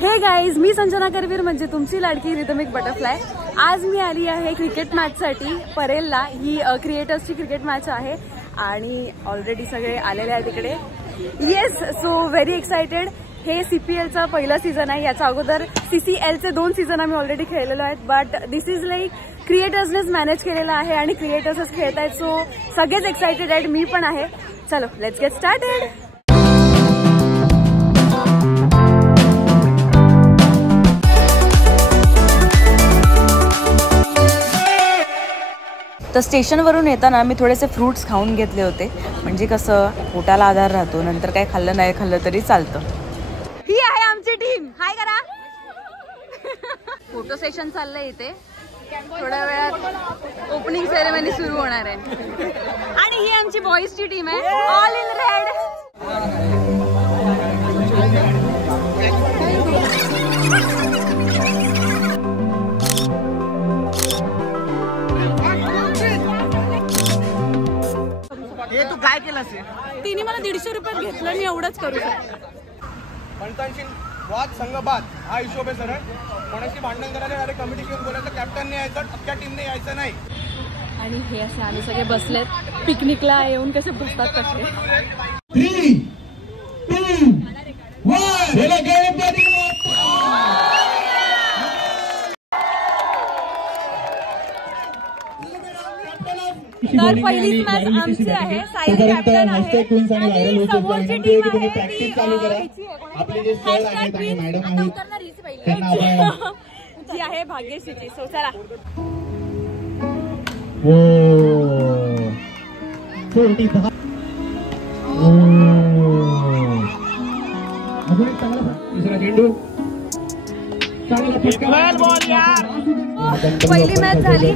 हे गाईज, मी संजना करवीर म्हणजे तुमची लाडकी रिदमिक बटरफ्लाय। आज मी आली आहे क्रिकेट मॅचसाठी परेलला। ही क्रिएटर्सची क्रिकेट मॅच आहे आणि ऑलरेडी सगळे आलेले आहेत तिकडे। Yes, so very excited. हे CPLचा पहिला सीझन आहे। याच्या अगोदर CCLचे 2 सीझन आम्ही ऑलरेडी खेळलेलो आहेत, बट दिस इज लाईक क्रिएटर्सनेच मॅनेज केलेलं आहे आणि क्रिएटर्सच खेळत आहेत। सो सगळेच एक्साइटेड आहेत, मी पण आहे। चलो लेट्स गेट स्टार्टेड। तर स्टेशनवरून येताना मी थोडेसे फ्रूट्स खाऊन घेतले होते, म्हणजे कसं पोटाला आधार राहतो, नंतर काय खाल्लं नाही खाल्लं तरी चालतं। ही आहे आमची टीम, हाय करा। फोटो सेशन चाललंय इथे, थोड्या वेळात ओपनिंग सेरेमनी सुरू होणार आहे। आणि ही आमची बॉईजची टीम आहे, ऑल इन रेड। हे तू काय केलं असेल? तिने मला 150 रुपयात घेतलं, मी एवढंच करू शकते। पंचांशी वाद संघबाद हा हिशोब आहे सर। कोणाशी भांडण करायला अरे कमिटी घेऊन बोलायचं, कॅप्टनने यायचं, अख्ख्या टीमने यायचं नाही। आणि हे असे आम्ही सगळे बसलेत पिकनिकला येऊन, कसे बसतात कसे। 3, 2, 1 तर पहिलीच मॅच आमची आहे। साई कॅप्टन आहे आणि समोरची टीम आहे जी आहे भाग्यश्रीची। सो चला, पहिली मॅच झाली,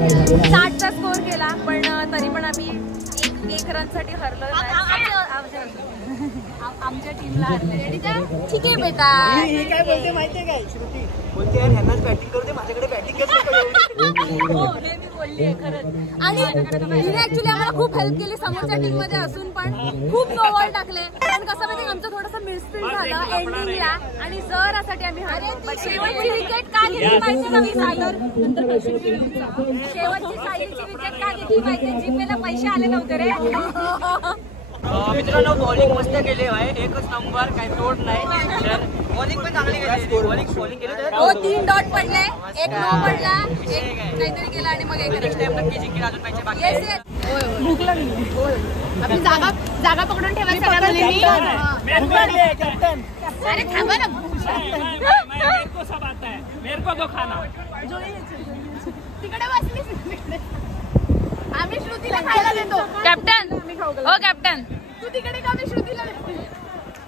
60चा स्कोर केला, पण तरी पण आम्ही एक रनसाठी हरलो। आमच्या टीमला ठीक आहे बेटा। काय बोलते माहितीये काय श्रुती? बोलते यार ह्यांनाच बॅटिंग करू दे, माझ्याकडे बॅटिंग हो, हे मी बोलली आहे खरंच। आणि हिने ऍक्च्युली आम्हाला खूप हेल्प केली समोरच्या टीम मध्ये असून पण, खूप ओव्हर टाकले। पण कसं माहिती, आमचं थोडंसं मिसफील झालं एंडिंगला आणि जरासाठी आम्ही हरलो। शेवटची विकेट का घेतली माहिती का? शेवटची साईची विकेट का घेतली माहिती? जीपेला पैसे आले नव्हते रे। मित्रांनो, बॉलिंग मस्त केली आहे, एकच नंबर, काही तोड नाही। बॉलिंग पण चांगली केली, बॉलिंग केली तर 3 डॉट पडले, 1 नो पडला, एक काहीतरी केला आणि मग एक नक्की जिंकेल। अजून मॅच बाकी। भूक लागली, आपली जागा पकडून ठेवा सगळ्या मुलींनी। अरे थांबा ना, मेरे को सब आता है, मेरे को तो खाना। तिकडे बसलीस, आम्ही श्रुतीला खायला देतो। कॅप्टन हो कॅप्टन, तू तिकडे का? मी श्रुतीला देतो।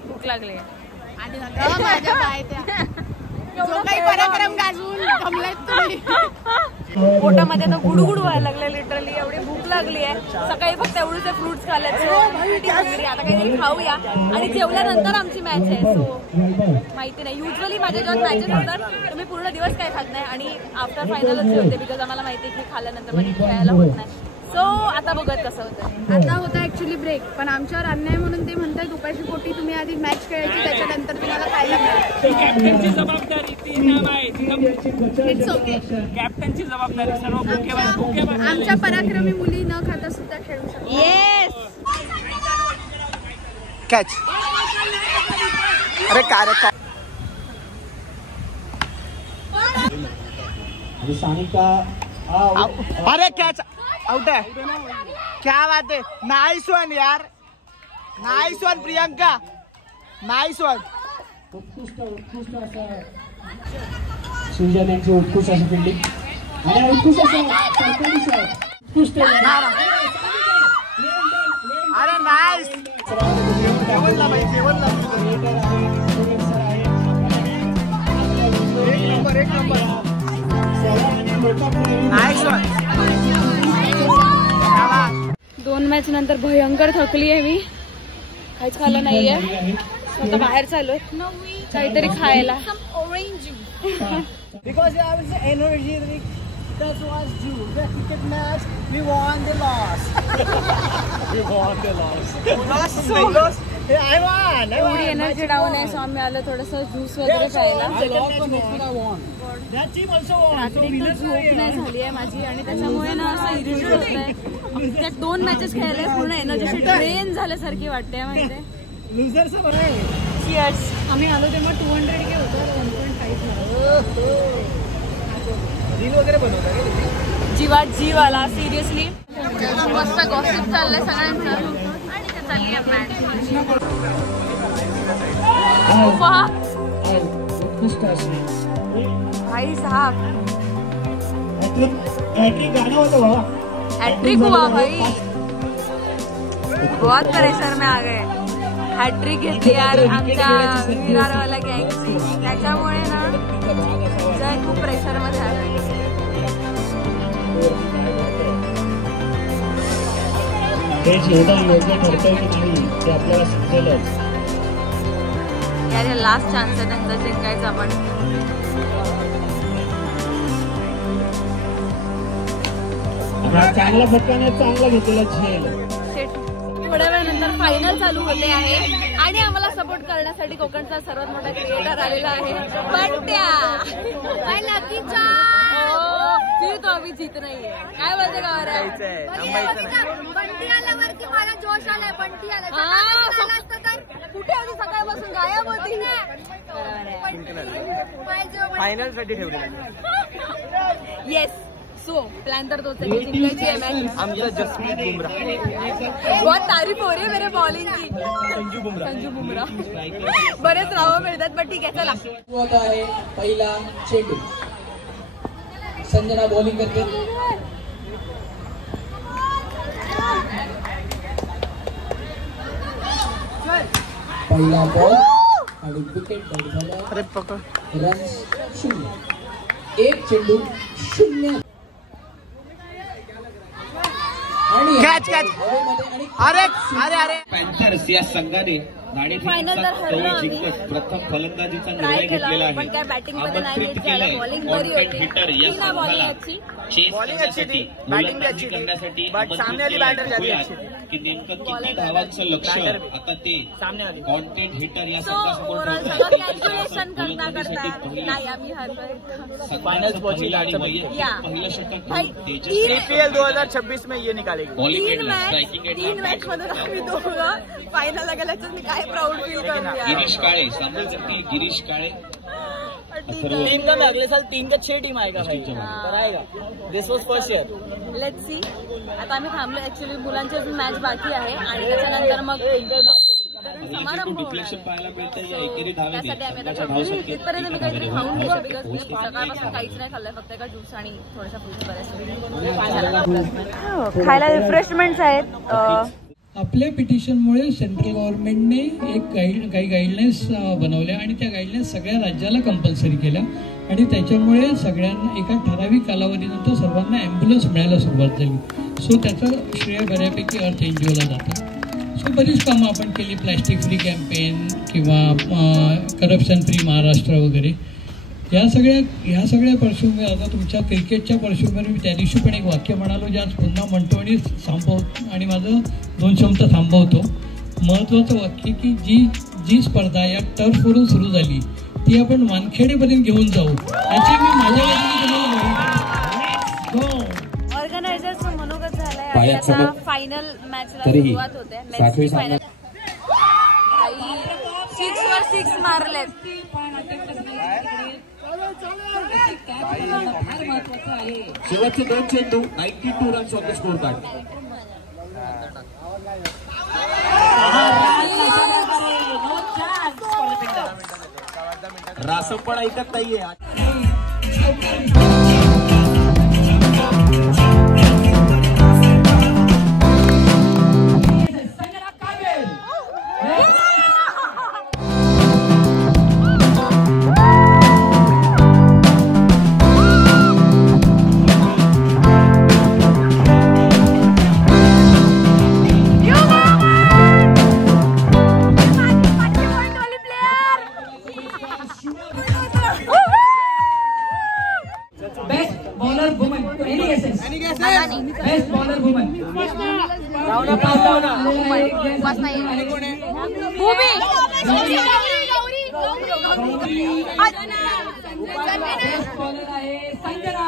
भूक लागली आणि माझ्या बायत्या जो काही पराक्रम गाजवून थांबलात तुम्ही। पोटामध्ये तर गुडगुड व्हायला लागले, लिटरली एवढी भूक लागली आहे। सकाळी फक्त एवढे फ्रुट्स खाल्ले, आता काहीतरी खाऊया। आणि जेवल्यानंतर आमची मॅच आहे, सो माहिती नाही। युजली माझ्या जेव्हा मॅचेस होतात तर मी पूर्ण दिवस काही खात नाही आणि आफ्टर फायनलच जेवते, बिकॉज आम्हाला माहिती आहे की खाल्ल्यानंतर मला खेळायला होत नाही। सो आता बघत कसं होतं। आता होता ऍक्च्युली ब्रेक, पण आमच्यावर अन्याय म्हणून ते म्हणतात उपाशी पोटी तुम्ही आधी मॅच खेळायची, त्याच्यानंतर तुम्हाला खायला मिळेल। कॅप्टनची जबाबदारी ती नाम आहे, इट्स ओके। कॅप्टनची जबाबदारी सर्व भुकेवर। आमच्या पराक्रमी मुली न खाता सुद्धा खेळू शकतात। Yes, catch. अरे काय रे, अरे कैच आउट है। क्या बात है, नाइस वन यार, nice one Priyanka, nice one. Sujan यांची उत्कृष्ट अशी फिल्डिंग आणि उत्कृष्ट अरे नाइस, जेवणला भाई, जेवणला एक नंबर। दोन मॅच नंतर भयंकर थकली आहे मी, काहीच खाल्लं नाहीये। आता बाहेर चालू काहीतरी खायला। Because I was energy That was due. The cricket match, we won the loss. We won the loss. Lost? Yeah, I won. एवढी एनर्जी डाऊन आहे, सो आम्ही आलो थोडंसं ज्यूस वगैरे प्यायला. That team also won. रात्री तर झोप नाही झाली आहे माझी आणि त्याच्यामुळे ना असं इरिटेट होतंय. त्यात 2 मॅचेस खेळले, पूर्ण एनर्जी ड्रेन झाल्यासारखी वाटते माहिती. Losers बरं आहे. चिअर्स. आम्ही आलो तेव्हा 200 के होतं 1.5 रील वगैरे बनवता का? जीवात जीव आला सिरियसली. मस्त गॉसिप चाललंय सगळ्यांचं आणि ते चालली आहे मॅच. भाई साहब हॅट्रिक गाणं होतं बाबा. हैट्रिक हुआ भाई, बहुत प्रेशर में आ गए. हॅट्रिक घेतली यार आमच्या विरारवाल्या गँगची, त्याच्यामुळे ना जय खूप प्रेशर मध्ये आलाय. हे जेवढं योग्य ठरतंय की नाही ते आपल्याला समजेलच. यार लास्ट चान्स आहे त्यांचा जिंकायचा. आपण चांगला फटकाने चांगला घेतलेला झेल. थोड्या वेळानंतर फायनल चालू होते आहे आणि आम्हाला सपोर्ट करण्यासाठी कोकणचा सर्वात मोठा क्रिएटर आलेला आहे बंट्या. फिर तो अभी जीत नाही आहे. काय बोलते गावाला? बंटी आल्यावरती मला जोश आलाय. बंटी आला कुठे होती सकाळपासून, गायब होती. फायनल साठी ठेवली. येस. सो प्लान तर तोच आहे की जिंकायची आहे मॅच. आमचा जसप्रीत बुमराह. बहुत तारीफ हो रही है मेरे बॉलिंग की. संजू बुमराह बरेच नावं मिळतात, पण ठीक आहे चला. आहे पहिला चेंडू. संजना बॉलिंग करते. पहिला बॉल आणि विकेट बॉल झाला. रन्स 0. 1 चेंडू 0. Catch catch. अरे अरे अरे पॅन्थर्स या संघाने फायनल तर हरलो आम्ही. प्रथम फलंदाजीचा ट्राय निर्णय केला घेतलेला पण काय आहे. बॅटिंग मध्ये नाही आमंत्रित घेत त्याला. केलंय बॉलिंग बरी होती. हिटर या तीन बॉलिंग संघाला अच्छी. चेस बॉलिंग अच्छी करण्यासाठी थी, बॅटिंग भी गोलंदाजी अच्छी थी, करण्यासाठी बट आमंत्रित सामने वाली केलंय. बॅटर ज्यादा बघूया अच्छी थी. की नेमकं किती धावांचं लक्ष आता ते सामने वाली कॉन्टेंट हिटर या सो संघासमोर ओव्हरऑल ठेवतात. सगळं कॅल्क्युलेशन करता करता नाही आम्ही हरलोय. फाइनल्स पहुंची आणि वैयक्तिक या. पहिलं षटक भाई, तेजस IPL 2026 में ये निकालेगी. बॉलिंग तीन एंडला स्ट्रायकिंग मॅच एंडला मधून आम्ही दोघं फायनल गेल्याचं मी काय प्राऊड फील करूया. गिरीश काळे सांगू शकते गिरीश काळे ठीक आहे. 3 का में अगले साल 3 का 6 टीम आएगा भाई. पर आएगा. दिस वाज फर्स्ट ईयर. Let's see. आता आम्ही थांबलो. ऍक्च्युली मुलांची अजून मॅच बाकी आहे आणि त्याच्यानंतर मग समारंभ डिफ्लेक्शन पाहायला मिळतं या एकेरी त्यासाठी आम्ही आता थांबलो. तिथपर्यंत मी काहीतरी खाऊन घेतो बिकॉज मी सकाळपासून काहीच नाही खाल्लंय, फक्त एका ज्यूस आणि थोड्याशा फ्रुट्स बऱ्याच. खायला रिफ्रेशमेंट्स आहेत. आपल्या पिटिशनमुळे सेंट्रल गव्हर्नमेंटने काही गाईडलाईन्स बनवल्या आणि त्या गाईडलाईन्स सगळ्या राज्याला कंपल्सरी केल्या आणि त्याच्यामुळे सगळ्यांना एका ठराविक कालावधीनंतर सर्वांना ॲम्ब्युलन्स मिळायला सुरुवात झाली. सो त्याचं श्रेय बऱ्यापैकी अर्थ NGOला जातं. सो बरीच कामं आपण केली. प्लॅस्टिक फ्री कॅम्पेन किंवा करप्शन फ्री महाराष्ट्र वगैरे ह्या सगळ्या पार्श्वभूमीवर आता तुमच्या क्रिकेटच्या पार्श्वभूमीवर मी त्या दिवशी पण एक वाक्य म्हणालो जे आज पुन्हा म्हणतो आणि आणि माझं 2 शब्द थांबवतो. महत्त्वाचं वाक्य की जी स्पर्धा या टर्फवरून सुरू झाली ती आपण वानखेडेपर्यंत घेऊन जाऊ याची मी माझ्या ऑर्गनायझरचं मनोगत झालंय आणि आता फायनल मॅचला सुरुवात होते. मेन्सची फायनल 6 वर 6 मारलेत. शेवटचे 2 चेंडू 92 runs on the scorecard. रासप पण ऐकत नाहीये. बेस्ट बॉलर वुमन बॉलर आहे संजना.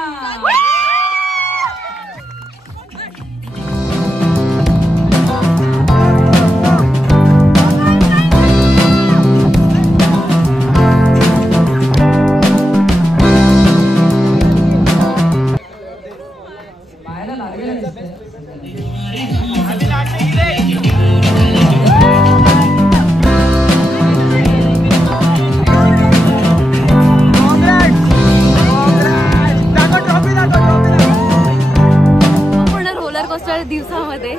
दिवसामध्ये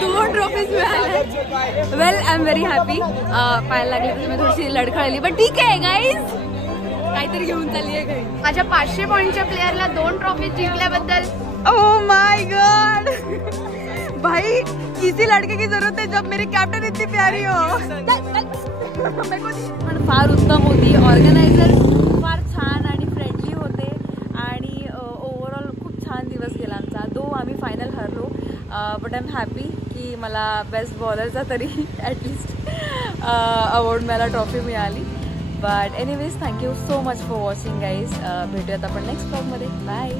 2 ट्रॉफीज मिळाल्या. Well I am very happy. पाहायला लागली तर मी थोडीशी लडखळली, पण ठीक आहे गाईज, काहीतरी घेऊन चालली आहे घरी. माझ्या 500 पॉईंटच्या प्लेअरला 2 ट्रॉफी जिंकल्याबद्दल ओह माय गॉड भाई, किसी लड़के की जरूरत है जब मेरी कैप्टन इतनी प्यारी हो. पण फार उत्तम होती. ऑर्गनायझर फार छान आणि फ्रेंडली होते आणि ओव्हरऑल खूप छान दिवस गेला आमचा. आम्ही फायनल हरलो, बट आय एम हॅपी की मला बेस्ट बॉलरचा तरी ॲटलिस्ट अवॉर्ड मला ट्रॉफी मिळाली. But anyways thank you so much for watching guys. भेटूयात आपण नेक्स्ट ब्लॉगमध्ये. बाय.